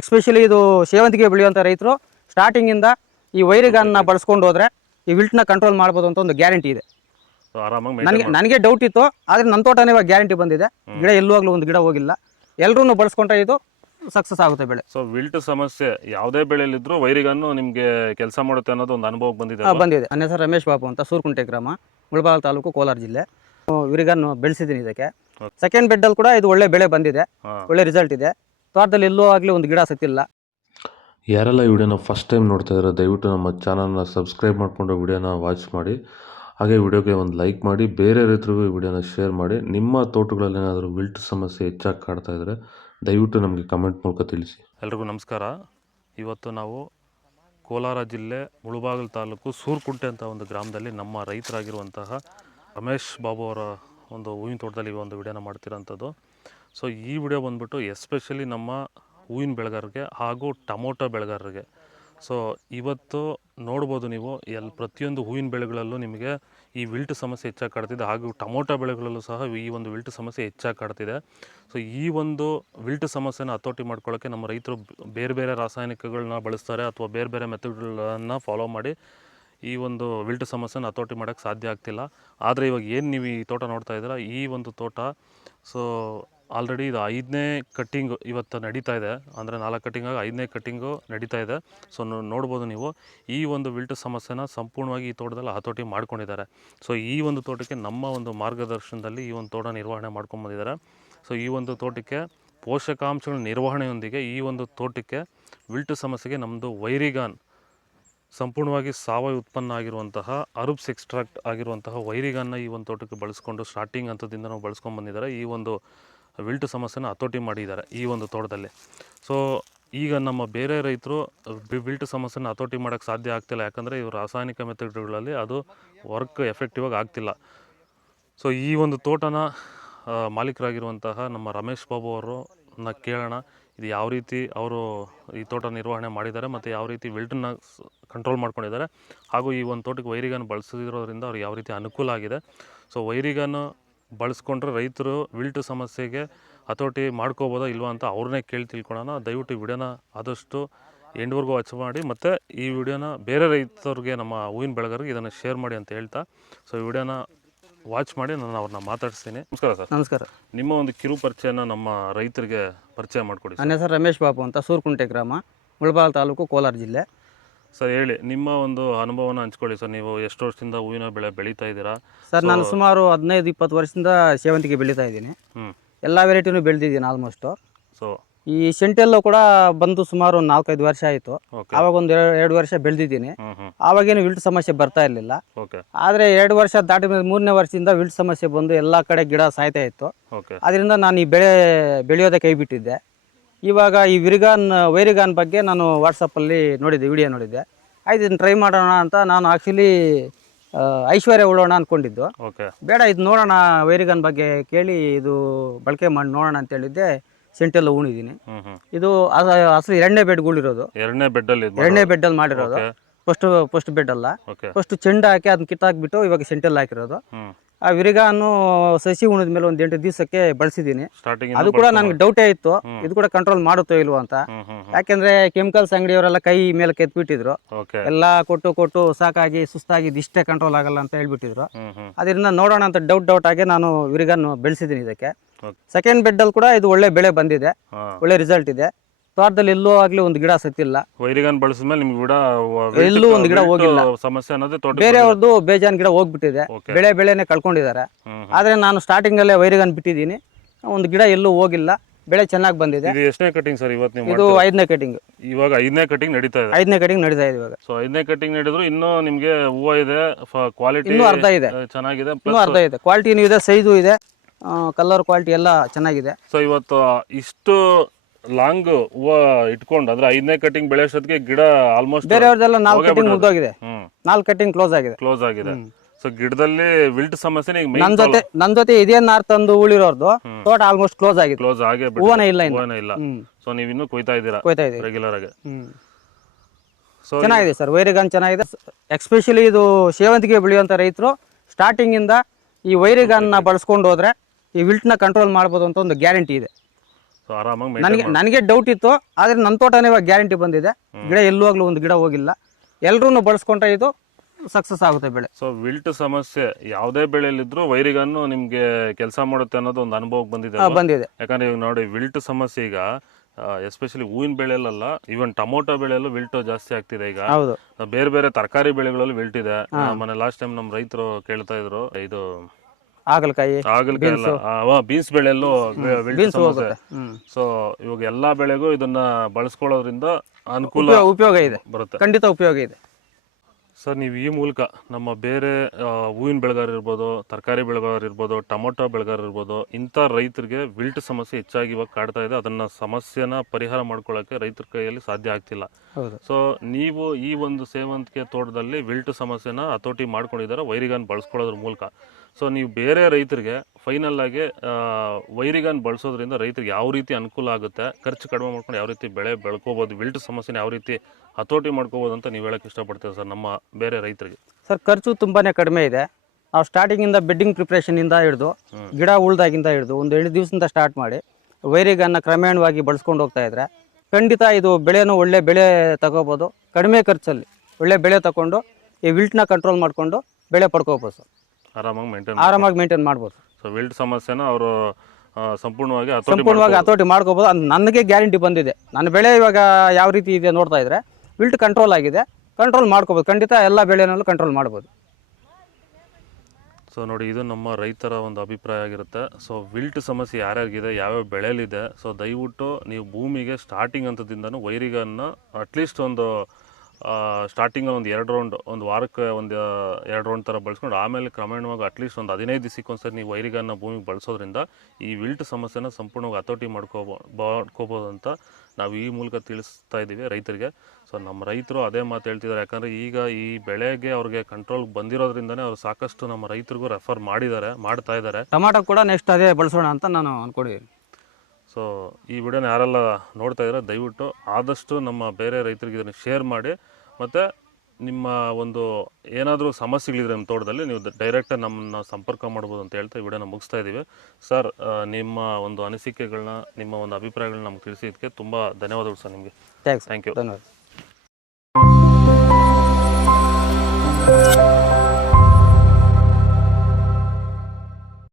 Especially ಇದು ಸೇವಂತಿಗೆ ಬೆಳೆಯುವಂಥ ರೈತರು ಸ್ಟಾರ್ಟಿಂಗ್ ಇಂದ ಈ ವೈರಿಗನ್ನ ಬಳಸ್ಕೊಂಡು ಹೋದ್ರೆ ಈ ವಿಲ್ಟ್ನ ಕಂಟ್ರೋಲ್ ಮಾಡ್ಬೋದು ಅಂತ ಒಂದು ಗ್ಯಾರಂಟಿ ಇದೆ ನನಗೆ ನನಗೆ ಡೌಟ್ ಇತ್ತು ಆದರೆ ನನ್ನ ತೋಟನೇ ಇವಾಗ ಗ್ಯಾರಂಟಿ ಬಂದಿದೆ ಗಿಡ ಎಲ್ಲೂ ಒಂದು ಗಿಡ ಹೋಗಿಲ್ಲ ಎಲ್ಲರೂ ಬಳಸ್ಕೊಂಡ್ರೆ ಇದು ಸಕ್ಸಸ್ ಆಗುತ್ತೆ ಬೆಳೆ ಸೊ ವಿಲ್ಟ್ ಸಮಸ್ಯೆ ಯಾವುದೇ ಬೆಳೆಯಲ್ಲಿದ್ರು ವೈರಿಗನ್ನು ನಿಮಗೆ ಕೆಲಸ ಮಾಡುತ್ತೆ ಅನ್ನೋದು ಒಂದು ಅನುಭವಕ್ಕೆ ಬಂದಿದೆ ಬಂದಿದೆ ನನ್ನ ಹೆಸರು ರಮೇಶ್ ಬಾಬು ಅಂತ ಸೂರ್ಕುಂಟೆ ಗ್ರಾಮ ಮುಳಬಾಲ್ ತಾಲೂಕು ಕೋಲಾರ ಜಿಲ್ಲೆ ವಿರಿಗನ್ನು ಬೆಳೆಸಿದ್ದೀನಿ ಇದಕ್ಕೆ ಸೆಕೆಂಡ್ ಬೆಡ್ ಅಲ್ಲಿ ಕೂಡ ಇದು ಒಳ್ಳೆ ಬೆಳೆ ಬಂದಿದೆ ಒಳ್ಳೆ ರಿಸಲ್ಟ್ ಇದೆ ತೋಟದಲ್ಲಿ ಎಲ್ಲೋ ಆಗಲಿ ಒಂದು ಗಿಡ ಸತ್ತಿಲ್ಲ ಯಾರೆಲ್ಲ ಈ ವಿಡಿಯೋನ ಫಸ್ಟ್ ಟೈಮ್ ನೋಡ್ತಾ ಇದ್ದಾರೆ ದಯವಿಟ್ಟು ನಮ್ಮ ಚಾನಲ್ನ ಸಬ್ಸ್ಕ್ರೈಬ್ ಮಾಡಿಕೊಂಡು ವಿಡಿಯೋನ ವಾಚ್ ಮಾಡಿ ಹಾಗೆ ವಿಡಿಯೋಗೆ ಒಂದು ಲೈಕ್ ಮಾಡಿ ಬೇರೆ ರೈತರಿಗೂ ಈ ವಿಡಿಯೋನ ಶೇರ್ ಮಾಡಿ ನಿಮ್ಮ ತೋಟಗಳಲ್ಲಿ ಏನಾದರೂ ವಿಲ್ಟ್ ಸಮಸ್ಯೆ ಹೆಚ್ಚಾಗಿ ಕಾಡ್ತಾ ಇದ್ದರೆ ದಯವಿಟ್ಟು ನಮಗೆ ಕಮೆಂಟ್ ಮೂಲಕ ತಿಳಿಸಿ ಎಲ್ರಿಗೂ ನಮಸ್ಕಾರ ಇವತ್ತು ನಾವು ಕೋಲಾರ ಜಿಲ್ಲೆ ಮುಳುಬಾಗಿಲು ತಾಲೂಕು ಸೂರ್ಕುಂಟೆ ಅಂತ ಒಂದು ಗ್ರಾಮದಲ್ಲಿ ನಮ್ಮ ರೈತರಾಗಿರುವಂತಹ ರಮೇಶ್ ಬಾಬು ಅವರ ಒಂದು ಹೂವಿನ ತೋಟದಲ್ಲಿ ಒಂದು ವಿಡಿಯೋನ ಮಾಡ್ತಿರೋಂಥದ್ದು ಸೊ ಈ ವಿಡಿಯೋ ಬಂದ್ಬಿಟ್ಟು ಎಸ್ಪೆಷಲಿ ನಮ್ಮ ಹೂವಿನ ಬೆಳೆಗಾರರಿಗೆ ಹಾಗೂ ಟೊಮೊಟೊ ಬೆಳೆಗಾರರಿಗೆ ಸೊ ಇವತ್ತು ನೋಡ್ಬೋದು ನೀವು ಎಲ್ಲಿ ಪ್ರತಿಯೊಂದು ಹೂವಿನ ಬೆಳೆಗಳಲ್ಲೂ ನಿಮಗೆ ಈ ವಿಲ್ಟ್ ಸಮಸ್ಯೆ ಹೆಚ್ಚಾಗಿ ಕಾಡ್ತಿದೆ ಹಾಗೂ ಟೊಮೊಟೊ ಬೆಳೆಗಳಲ್ಲೂ ಸಹ ಈ ಒಂದು ವಿಲ್ಟ್ ಸಮಸ್ಯೆ ಹೆಚ್ಚಾಗಿ ಕಾಡ್ತಿದೆ ಸೊ ಈ ಒಂದು ವಿಲ್ಟ್ ಸಮಸ್ಯೆನ ಹತೋಟಿ ಮಾಡ್ಕೊಳ್ಳೋಕ್ಕೆ ನಮ್ಮ ರೈತರು ಬೇರೆ ಬೇರೆ ರಾಸಾಯನಿಕಗಳನ್ನ ಬಳಸ್ತಾರೆ ಅಥವಾ ಬೇರೆ ಬೇರೆ ಮೆಥಡ್ಗಳನ್ನು ಫಾಲೋ ಮಾಡಿ ಈ ಒಂದು ವಿಲ್ಟ್ ಸಮಸ್ಯೆನ ಹತೋಟಿ ಮಾಡೋಕ್ಕೆ ಸಾಧ್ಯ ಆಗ್ತಿಲ್ಲ ಆದರೆ ಇವಾಗ ಏನು ನೀವು ಈ ತೋಟ ನೋಡ್ತಾ ಇದ್ದೀರಾ ಈ ಒಂದು ತೋಟ ಸೊ ಆಲ್ರೆಡಿ ಇದು ಐದನೇ ಕಟ್ಟಿಂಗು ಇವತ್ತು ನಡೀತಾ ಇದೆ ಅಂದರೆ ನಾಲ್ಕು ಕಟ್ಟಿಂಗಾಗಿ ಐದನೇ ಕಟ್ಟಿಂಗು ನಡೀತಾ ಇದೆ ಸೊ ನೋಡ್ಬೋದು ನೀವು ಈ ಒಂದು ವಿಲ್ಟ್ ಸಮಸ್ಯೆನ ಸಂಪೂರ್ಣವಾಗಿ ಈ ತೋಟದಲ್ಲಿ ಹತೋಟಿ ಮಾಡ್ಕೊಂಡಿದ್ದಾರೆ ಸೊ ಈ ಒಂದು ತೋಟಕ್ಕೆ ನಮ್ಮ ಒಂದು ಮಾರ್ಗದರ್ಶನದಲ್ಲಿ ಈ ಒಂದು ತೋಟ ನಿರ್ವಹಣೆ ಮಾಡ್ಕೊಂಬಂದಿದ್ದಾರೆ ಸೊ ಈ ಒಂದು ತೋಟಕ್ಕೆ ಪೋಷಕಾಂಶಗಳ ನಿರ್ವಹಣೆಯೊಂದಿಗೆ ಈ ಒಂದು ತೋಟಕ್ಕೆ ವಿಲ್ಟು ಸಮಸ್ಯೆಗೆ ನಮ್ಮದು ವೈರಿಗಾನ್ ಸಂಪೂರ್ಣವಾಗಿ ಸಾವಯವ ಉತ್ಪನ್ನ ಆಗಿರುವಂತಹ ಅರುಬ್ಸ್ ಎಕ್ಸ್ಟ್ರಾಕ್ಟ್ ಆಗಿರುವಂತಹ ವೈರಿಗಾನ್ನ ಈ ಒಂದು ತೋಟಕ್ಕೆ ಬಳಸ್ಕೊಂಡು ಸ್ಟಾರ್ಟಿಂಗ್ ಹಂತದಿಂದ ನಾವು ಬಳಸ್ಕೊಂಡು ಬಂದಿದ್ದಾರೆ ಈ ಒಂದು ವಿಲ್ಟು ಸಮಸ್ಯೆನ ಹತೋಟಿ ಮಾಡಿದ್ದಾರೆ ಈ ಒಂದು ತೋಟದಲ್ಲಿ ಸೊ ಈಗ ನಮ್ಮ ಬೇರೆ ರೈತರು ವಿಲ್ಟ್ ಸಮಸ್ಯೆನ ಹತೋಟಿ ಮಾಡೋಕ್ಕೆ ಸಾಧ್ಯ ಆಗ್ತಿಲ್ಲ ಯಾಕಂದರೆ ಇವರು ರಾಸಾಯನಿಕ ಮೆಥಡ್ಗಳಲ್ಲಿ ಅದು ವರ್ಕ್ ಎಫೆಕ್ಟಿವ್ ಆಗಿ ಆಗ್ತಿಲ್ಲ ಸೊ ಈ ಒಂದು ತೋಟನ ಮಾಲೀಕರಾಗಿರುವಂತಹ ನಮ್ಮ ರಮೇಶ್ ಬಾಬು ಅವರನ್ನ ಕೇಳೋಣ ಇದು ಯಾವ ರೀತಿ ಅವರು ಈ ತೋಟ ನಿರ್ವಹಣೆ ಮಾಡಿದ್ದಾರೆ ಮತ್ತು ಯಾವ ರೀತಿ ವಿಲ್ಟನ್ನ ಕಂಟ್ರೋಲ್ ಮಾಡ್ಕೊಂಡಿದ್ದಾರೆ ಹಾಗೂ ಈ ಒಂದು ತೋಟಕ್ಕೆ ವೈರಿಗನ್ನು ಬಳಸಿರೋದ್ರಿಂದ ಅವ್ರಿಗೆ ಯಾವ ರೀತಿ ಅನುಕೂಲ ಆಗಿದೆ ಸೊ ವೈರಿಗನ್ನು ಬಳಸ್ಕೊಂಡ್ರೆ ರೈತರು ವಿಲ್ಟು ಸಮಸ್ಯೆಗೆ ಹತೋಟಿ ಮಾಡ್ಕೋಬೋದಾ ಇಲ್ವಾ ಅಂತ ಅವ್ರನ್ನೇ ಕೇಳಿ ತಿಳ್ಕೊಳೋಣ ದಯವಿಟ್ಟು ವಿಡಿಯೋನ ಆದಷ್ಟು ಎಂಡ್ವರೆಗೂ ವಾಚ್ ಮಾಡಿ ಮತ್ತು ಈ ವಿಡಿಯೋನ ಬೇರೆ ರೈತರಿಗೆ ನಮ್ಮ ಹೂವಿನ ಬೆಳೆಗಾರರಿಗೆ ಇದನ್ನು ಶೇರ್ ಮಾಡಿ ಅಂತ ಹೇಳ್ತಾ ಸೊ ಈ ವಿಡಿಯೋನ ವಾಚ್ ಮಾಡಿ ನಾನು ಅವ್ರನ್ನ ಮಾತಾಡಿಸ್ತೀನಿ ನಮಸ್ಕಾರ ಸರ್ ನಮಸ್ಕಾರ ನಿಮ್ಮ ಒಂದು ಕಿರು ಪರಿಚಯನ ನಮ್ಮ ರೈತರಿಗೆ ಪರಿಚಯ ಮಾಡಿಕೊಡಿ ನನ್ನ ಹೆಸರು ರಮೇಶ್ ಬಾಬು ಅಂತ ಸೂರ್ಕುಂಟೆ ಗ್ರಾಮ ಮುಳಬಾಲ್ ತಾಲೂಕು ಕೋಲಾರ ಜಿಲ್ಲೆ ಸರ್ ಹೇಳಿ ನಿಮ್ಮ ಒಂದು ಅನುಭವನ ಹಂಚ್ಕೊಳ್ಳಿ ಸರ್ ನೀವು ಎಷ್ಟು ವರ್ಷದಿಂದ ಹೂವಿನ ಬೆಳೆ ಬೆಳೀತಾ ಇದ್ದೀರಾ ಸರ್ ನಾನು ಸುಮಾರು ಹದಿನೈದು ಇಪ್ಪತ್ತು ವರ್ಷದಿಂದ ಸೇವಂತಿಗೆ ಬೆಳೀತಾ ಇದ್ದೀನಿ ಎಲ್ಲ ವೆರೈಟಿನೂ ಬೆಳೆದಿದ್ದೀನಿ ಆಲ್ಮೋಸ್ಟು ಸೊ ಈ ಶೆಂಟೆಲ್ಲೂ ಕೂಡ ಬಂದು ಸುಮಾರು ಒಂದು ನಾಲ್ಕೈದು ವರ್ಷ ಆಯಿತು ಆವಾಗ ಒಂದು ಎರಡು ವರ್ಷ ಬೆಳೆದಿದ್ದೀನಿ ಆವಾಗೇನು ವಿಲ್ಟ್ ಸಮಸ್ಯೆ ಬರ್ತಾ ಇರಲಿಲ್ಲ ಆದರೆ ಎರಡು ವರ್ಷ ದಾಟಿ ಮೇಲೆ ಮೂರನೇ ವರ್ಷದಿಂದ ವಿಲ್ಟ್ ಸಮಸ್ಯೆ ಬಂದು ಎಲ್ಲ ಕಡೆ ಗಿಡ ಸಾಯ್ತಾ ಇತ್ತು ಅದರಿಂದ ನಾನು ಈ ಬೆಳೆ ಬೆಳೆಯೋದೇ ಕೈ ಬಿಟ್ಟಿದ್ದೆ ಇವಾಗ ಈ ವಿರಿಗಾನ್ ವೈರಿಗಾನ್ ಬಗ್ಗೆ ನಾನು ವಾಟ್ಸಪ್ಪಲ್ಲಿ ನೋಡಿದ್ದೆ ವಿಡಿಯೋ ನೋಡಿದ್ದೆ ಆಯ್ತು ಇದನ್ನು ಟ್ರೈ ಮಾಡೋಣ ಅಂತ ನಾನು ಆಕ್ಚುಲಿ ಐಶ್ವರ್ಯ ಉಳೋಣ ಅಂದ್ಕೊಂಡಿದ್ದು ಬೇಡ ಇದು ನೋಡೋಣ ವೈರಿಗಾನ್ ಬಗ್ಗೆ ಕೇಳಿ ಇದು ಬಳಕೆ ಮಾಡಿ ನೋಡೋಣ ಅಂತ ಹೇಳಿದ್ದೆ ಸೆಂಟೆಲ್ಲ ಉಣಿದ್ದೀನಿ ಇದು ಅಸಲು ಎರಡನೇ ಬೆಡ್ಗಳಿರೋದು ಇರೋದು ಎರಡನೇ ಬೆಡ್ಡಲ್ಲಿ ಎರಡನೇ ಬೆಡ್ಡಲ್ಲಿ ಮಾಡಿರೋದು ಫಸ್ಟ್ ಫಸ್ಟ್ ಬೆಡ್ ಅಲ್ಲ ಫಸ್ಟ್ ಚೆಂಡ್ ಹಾಕಿ ಅದನ್ನ ಕಿತ್ತಾಕ್ಬಿಟ್ಟು ಇವಾಗ ಸೆಂಟೆಲ್ ಹಾಕಿರೋದು ಆ ವಿರಿಗ ಸಸಿ ಉಣದ ಮೇಲೆ ಒಂದ್ ಎಂಟು ದಿವಸಕ್ಕೆ ಬಳಸಿದೀನಿ ಅದು ಕೂಡ ನನ್ಗೆ ಡೌಟೇ ಇತ್ತು ಇದು ಕೂಡ ಕಂಟ್ರೋಲ್ ಮಾಡುತ್ತೋ ಇಲ್ವೋ ಅಂತ ಯಾಕೆಂದ್ರೆ ಕೆಮಿಕಲ್ಸ್ ಅಂಗಡಿಯವರೆಲ್ಲ ಕೈ ಮೇಲೆ ಕೆತ್ಬಿಟ್ಟಿದ್ರು ಓಕೆ ಎಲ್ಲಾ ಕೊಟ್ಟು ಕೊಟ್ಟು ಸಾಕಾಗಿ ಸುಸ್ತಾಗಿ ಇಷ್ಟೇ ಕಂಟ್ರೋಲ್ ಆಗಲ್ಲ ಅಂತ ಹೇಳ್ಬಿಟ್ಟಿದ್ರು ಅದರಿಂದ ನೋಡೋಣ ಅಂತ ಡೌಟ್ ಡೌಟ್ ಆಗಿ ನಾನು ವಿರಿಗನ್ನು ಬೆಳೆಸಿದ್ದೀನಿ ಇದಕ್ಕೆ ಸೆಕೆಂಡ್ ಬೆಡ್ ಅಲ್ಲಿ ಕೂಡ ಇದು ಒಳ್ಳೆ ಬೆಳೆ ಬಂದಿದೆ ಒಳ್ಳೆ ರಿಸಲ್ಟ್ ಇದೆ ತೋಟದಲ್ಲಿ ಎಲ್ಲೂ ಆಗ್ಲಿ ಒಂದು ಗಿಡ ಸತ್ತಿಲ್ಲ ವೈರಿಗನ್ ಬಳಸಿದ್ಮೇಲೆ ನಿಮ್ಗೆ ಗಿಡ ಎಲ್ಲೂ ಒಂದು ಗಿಡ ಹೋಗಿಲ್ಲ ಸಮಸ್ಯೆ ಅನ್ನೋದೇ ತೋಟ ಬೇರೆಯವ್ರದ್ದು ಬೇಜಾನ್ ಗಿಡ ಹೋಗ್ಬಿಟ್ಟಿದೆ ಬೆಳೆ ಬೆಳೆನೆ ಕಳ್ಕೊಂಡಿದ್ದಾರೆ ಆದ್ರೆ ನಾನು ಸ್ಟಾರ್ಟಿಂಗ್ ಅಲ್ಲೇ ವೈರಿಗನ್ ಬಿಟ್ಟಿದ್ದೀನಿ ಒಂದು ಗಿಡ ಎಲ್ಲೂ ಹೋಗಿಲ್ಲ ಬೆಳೆ ಚೆನ್ನಾಗಿ ಬಂದಿದೆ ಇದು ಎಷ್ಟನೇ ಕಟಿಂಗ್ ಸರ್ ಇವತ್ತು ನೀವು ಇದು ಐದನೇ ಕಟಿಂಗ್ ಇವಾಗ ಐದನೇ ಕಟಿಂಗ್ ನಡೀತಾ ಇದೆ ಐದನೇ ಕಟಿಂಗ್ ನಡೀತಾ ಇದೆ ಇವಾಗ ಸೊ ಐದನೇ ಕಟಿಂಗ್ ನಡೆದ್ರು ಇನ್ನೂ ನಿಮಗೆ ಹೂವು ಇದೆ ಕ್ವಾಲಿಟಿ ಇನ್ನೂ ಅರ್ಧ ಇದೆ ಚೆನ್ನಾಗಿದೆ ಇನ್ನೂ ಅರ್ಧ ಇದೆ ಕ್ವಾಲಿಟಿನೂ ಇದೆ ಸೈಜು ಇದೆ ಕಲರ್ ಕ್ವಾಲಿಟಿ ಎಲ್ಲ ಚೆನ್ನಾಗಿದೆ ಸೊ ಇವತ್ತು ಇಷ್ಟು ಲಾಂಗ್ ಹೂವಾ ಇಟ್ಕೊಂಡು ಅಂದ್ರೆ ಐದನೇ ಕಟಿಂಗ್ ಬೆಳೆಯೋಷ್ಟೊತ್ತಿಗೆ ಗಿಡ ಆಲ್ಮೋಸ್ಟ್ ಬೇರೆಯವ್ರದೆಲ್ಲ ನಾಲ್ಕು ಕಟಿಂಗ್ ಮುಗ್ದೋಗಿದೆ ನಾಲ್ಕು ಕಟಿಂಗ್ ಕ್ಲೋಸ್ ಆಗಿದೆ ಕ್ಲೋಸ್ ಆಗಿದೆ ಸೊ ಗಿಡದಲ್ಲಿ ವಿಲ್ಟ್ ಸಮಸ್ಯೆ ನನ್ ಜೊತೆ ನನ್ ಜೊತೆ ಇದೇ ನಾರ್ ತಂದು ಉಳಿರೋರ್ದು ತೋಟ ಆಲ್ಮೋಸ್ಟ್ ಕ್ಲೋಸ್ ಆಗಿದೆ ಕ್ಲೋಸ್ ಆಗೇ ಹೂವನೇ ಇಲ್ಲ ಇನ್ನು. ಇಲ್ಲ ಸೊ ನೀವು ಇನ್ನು ಕೊಯ್ತಾ ಇದ್ದೀರಾ ಕೊಯ್ತಾ ಇದ್ದೀರಾ ರೆಗ್ಯುಲರ್ ಆಗಿ ಸೊ ಚೆನ್ನಾಗಿದೆ ಸರ್ ವೈರಿಗಾನ್ ಚೆನ್ನಾಗಿದೆ ಎಕ್ಸ್ಪೆಷಲಿ ಇದು ಸೇವಂತಿಗೆ ಬೆಳೆಯುವಂಥ ರೈತರು ಸ್ಟಾರ್ಟಿಂಗ್ ಇಂದ ಈ ವೈರಿಗನ್ನ ಬಳಸ್ಕೊಂಡು ಹೋದ್ರೆ ಈ ವಿಲ್ಟ್ ನ ಕಂಟ್ರೋಲ್ ಮಾಡ್ಬೋದು ಅಂತ ಒಂದು ಗ್ಯಾರಂಟಿ ಇದೆ ನನಗೆ ನನಗೆ ಡೌಟ್ ಇತ್ತು ಆದ್ರೆ ನನ್ನ ತೋಟನೇ ಇವಾಗ ಗ್ಯಾರಂಟಿ ಬಂದಿದೆ ಗಿಡ ಎಲ್ಲೂ ಒಂದು ಗಿಡ ಹೋಗಿಲ್ಲ ಎಲ್ಲರೂ ಬಳಸ್ಕೊಂಡ್ರೆ ಇದು ಸಕ್ಸಸ್ ಆಗುತ್ತೆ ಬೆಳೆ ಸೊ ವಿಲ್ಟ್ ಸಮಸ್ಯೆ ಯಾವುದೇ ಬೆಳೆಯಲ್ಲಿದ್ರು ವೈರಿಗನ್ನು ನಿಮ್ಗೆ ಕೆಲಸ ಮಾಡುತ್ತೆ ಅನ್ನೋದು ಒಂದು ಅನುಭವಕ್ಕೆ ಬಂದಿದೆ ಬಂದಿದೆ ಯಾಕಂದ್ರೆ ಇವಾಗ ನೋಡಿ ವಿಲ್ಟ್ ಸಮಸ್ಯೆ ಈಗ ಎಸ್ಪೆಷಲಿ ಹೂವಿನ ಬೆಳೆಯಲ್ಲ ಈವನ್ ಟೊಮೊಟೊ ಬೆಳೆಯಲ್ಲೂ ವಿಲ್ಟ್ ಜಾಸ್ತಿ ಆಗ್ತಿದೆ ಈಗ ಬೇರೆ ಬೇರೆ ತರಕಾರಿ ಬೆಳೆಗಳಲ್ಲಿ ವಿಲ್ಟ್ ಇದೆ ಮನೆ ಲಾಸ್ಟ್ ಟೈಮ್ ನಮ್ಮ ರೈತರು ಕೇಳ್ತಾ ಇದ್ರು ಇದು ಆಗಲಕಾಯಿ ಆಗಲಕಾಯಿ ಬೀನ್ಸ್ ಬೀನ್ಸ್ ಹೋಗುತ್ತೆ ಸೊ ಇವಾಗ ಎಲ್ಲಾ ಬೆಳೆಗೂ ಇದನ್ನ ಬಳಸ್ಕೊಳ್ಳೋದ್ರಿಂದ ಅನುಕೂಲ ಉಪಯೋಗ ಇದೆ ಬರುತ್ತೆ ಖಂಡಿತ ಉಪಯೋಗ ಇದೆ ಸರ್ ನೀವು ಈ ಮೂಲಕ ನಮ್ಮ ಬೇರೆ ಹೂವಿನ ಬೆಳೆಗಾರಿರ್ಬೋದು ತರಕಾರಿ ಇರ್ಬೋದು ಟೊಮೊಟೊ ಬೆಳೆಗಾರಿರ್ಬೋದು ಇಂಥ ರೈತರಿಗೆ ವಿಲ್ಟ್ ಸಮಸ್ಯೆ ಹೆಚ್ಚಾಗಿ ಇವಾಗ ಕಾಡ್ತಾ ಇದೆ ಅದನ್ನು ಸಮಸ್ಯೆನ ಪರಿಹಾರ ಮಾಡ್ಕೊಳ್ಳೋಕ್ಕೆ ರೈತರ ಕೈಯಲ್ಲಿ ಸಾಧ್ಯ ಆಗ್ತಿಲ್ಲ ಸೊ ನೀವು ಈ ಒಂದು ಸೇವಂತಿಕೆ ತೋಟದಲ್ಲಿ ವಿಲ್ಟ್ ಸಮಸ್ಯೆನ ಹತೋಟಿ ಮಾಡ್ಕೊಂಡಿದ್ದಾರೆ ವೈರಿಗಾನ್ ಬಳಸ್ಕೊಳ್ಳೋದ್ರ ಮೂಲಕ ಸೊ ನೀವು ಬೇರೆ ರೈತರಿಗೆ ಫೈನಲ್ ಆಗಿ ವೈರಿಗನ್ ಬಳಸೋದ್ರಿಂದ ರೈತರಿಗೆ ಯಾವ ರೀತಿ ಅನುಕೂಲ ಆಗುತ್ತೆ ಖರ್ಚು ಕಡಿಮೆ ಮಾಡ್ಕೊಂಡು ಯಾವ ರೀತಿ ಬೆಳೆ ಬೆಳ್ಕೋಬೋದು ವಿಲ್ಟ್ ಸಮಸ್ಯೆನ ಯಾವ ರೀತಿ ಹತೋಟಿ ಮಾಡ್ಕೋಬೋದು ಅಂತ ನೀವು ಹೇಳೋಕ್ಕೆ ಇಷ್ಟಪಡ್ತೀವಿ ಸರ್ ನಮ್ಮ ಬೇರೆ ರೈತರಿಗೆ ಸರ್ ಖರ್ಚು ತುಂಬಾ ಕಡಿಮೆ ಇದೆ ನಾವು ಸ್ಟಾರ್ಟಿಂಗಿಂದ ಬೆಡ್ಡಿಂಗ್ ಪ್ರಿಪ್ರೇಷನಿಂದ ಹಿಡಿದು ಗಿಡ ಉಳ್ದಾಗಿಂದ ಹಿಡಿದು ಒಂದು ಎಂಟು ದಿವಸದಿಂದ ಸ್ಟಾರ್ಟ್ ಮಾಡಿ ವೈರಿಗನ್ನು ಕ್ರಮೇಣವಾಗಿ ಬಳಸ್ಕೊಂಡು ಹೋಗ್ತಾ ಇದ್ರೆ ಖಂಡಿತ ಇದು ಬೆಳೆನೂ ಒಳ್ಳೆ ಬೆಳೆ ತಗೋಬೋದು ಕಡಿಮೆ ಖರ್ಚಲ್ಲಿ ಒಳ್ಳೆ ಬೆಳೆ ತಗೊಂಡು ಈ ವಿಲ್ಟ್ನ ಕಂಟ್ರೋಲ್ ಮಾಡಿಕೊಂಡು ಬೆಳೆ ಪಡ್ಕೋಬೋದು ಸರ್ ಆರಾಮಾಗಿ ಮೇಂಟೈನ್ ಆರಾಮಾಗಿ ಮೇಂಟೈನ್ ಮಾಡ್ಬೋದು ಸೊ ವಿಲ್ಡ್ ಸಮಸ್ಯೆನ ಅವರು ಸಂಪೂರ್ಣವಾಗಿ ಸಂಪೂರ್ಣವಾಗಿ ಹತೋಟಿ ಮಾಡ್ಕೋಬೋದು ನನಗೆ ಗ್ಯಾರಂಟಿ ಬಂದಿದೆ ನನ್ನ ಬೆಳೆ ಇವಾಗ ಯಾವ ರೀತಿ ಇದೆ ನೋಡ್ತಾ ಇದ್ರೆ ವಿಲ್ಟ್ ಕಂಟ್ರೋಲ್ ಆಗಿದೆ ಕಂಟ್ರೋಲ್ ಮಾಡ್ಕೋಬೋದು ಖಂಡಿತ ಎಲ್ಲ ಬೆಳೆನಲ್ಲೂ ಕಂಟ್ರೋಲ್ ಮಾಡ್ಬೋದು ಸೊ ನೋಡಿ ಇದು ನಮ್ಮ ರೈತರ ಒಂದು ಅಭಿಪ್ರಾಯ ಆಗಿರುತ್ತೆ ಸೊ ವಿಲ್ಟ್ ಸಮಸ್ಯೆ ಯಾರ್ಯಾರಿಗಿದೆ ಯಾವ್ಯಾವ ಬೆಳೆಯಲ್ಲಿದೆ ಸೊ ದಯವಿಟ್ಟು ನೀವು ಭೂಮಿಗೆ ಸ್ಟಾರ್ಟಿಂಗ್ ಹಂತದಿಂದನೂ ವೈರಿಗನ್ನು ಅಟ್ಲೀಸ್ಟ್ ಒಂದು ಸ್ಟಾರ್ಟಿಂಗ್ ಒಂದು ಎರಡು ರೌಂಡ್ ಒಂದು ವಾರಕ್ಕೆ ಒಂದು ಎರಡು ರೌಂಡ್ ಥರ ಬಳಸ್ಕೊಂಡು ಆಮೇಲೆ ಕ್ರಮೇಣವಾಗಿ ಅಟ್ಲೀಸ್ಟ್ ಒಂದು ಹದಿನೈದು ದಿವಸಕ್ಕೆ ಒಂದು ನೀವು ವೈರಿಗನ್ನ ಭೂಮಿಗೆ ಬಳಸೋದ್ರಿಂದ ಈ ವಿಲ್ಟ್ ಸಮಸ್ಯೆನ ಸಂಪೂರ್ಣವಾಗಿ ಹತೋಟಿ ಮಾಡ್ಕೋಬೋ ಮಾಡ್ಕೋಬೋದು ಅಂತ ನಾವು ಈ ಮೂಲಕ ತಿಳಿಸ್ತಾ ಇದ್ದೀವಿ ರೈತರಿಗೆ ಸೊ ನಮ್ಮ ರೈತರು ಅದೇ ಮಾತು ಹೇಳ್ತಿದ್ದಾರೆ ಯಾಕಂದರೆ ಈಗ ಈ ಬೆಳೆಗೆ ಅವ್ರಿಗೆ ಕಂಟ್ರೋಲ್ ಬಂದಿರೋದ್ರಿಂದನೇ ಅವ್ರು ಸಾಕಷ್ಟು ನಮ್ಮ ರೈತರಿಗೂ ರೆಫರ್ ಮಾಡಿದ್ದಾರೆ ಮಾಡ್ತಾ ಇದ್ದಾರೆ ಟೊಮಾಟೊ ಕೂಡ ನೆಕ್ಸ್ಟ್ ಅದೇ ಬಳಸೋಣ ಅಂತ ನಾನು ಅಂದ್ಕೊಂಡಿದ್ದೀನಿ ಸೊ ಈ ವಿಡಿಯೋನ ಯಾರೆಲ್ಲ ನೋಡ್ತಾ ಇದ್ದಾರೆ ದಯವಿಟ್ಟು ಆದಷ್ಟು ನಮ್ಮ ಬೇರೆ ರೈತರಿಗೆ ಇದನ್ನು ಶೇರ್ ಮಾಡಿ ಮತ್ತು ನಿಮ್ಮ ಒಂದು ಏನಾದರೂ ಸಮಸ್ಯೆಗಳಿದ್ರೆ ನಿಮ್ಮ ತೋಟದಲ್ಲಿ ನೀವು ಡೈರೆಕ್ಟಾಗಿ ನಮ್ಮನ್ನು ಸಂಪರ್ಕ ಮಾಡ್ಬೋದು ಅಂತ ಹೇಳ್ತಾ ಈ ವಿಡಿಯೋನ ಮುಗಿಸ್ತಾ ಇದ್ದೀವಿ ಸರ್ ನಿಮ್ಮ ಒಂದು ಅನಿಸಿಕೆಗಳನ್ನ ನಿಮ್ಮ ಒಂದು ಅಭಿಪ್ರಾಯಗಳನ್ನ ನಮ್ಗೆ ತಿಳಿಸಿದ್ದಕ್ಕೆ ತುಂಬ ಧನ್ಯವಾದಗಳು ಸರ್ ನಿಮಗೆ ಥ್ಯಾಂಕ್ಸ್ ಥ್ಯಾಂಕ್ ಯು ಧನ್ಯವಾದ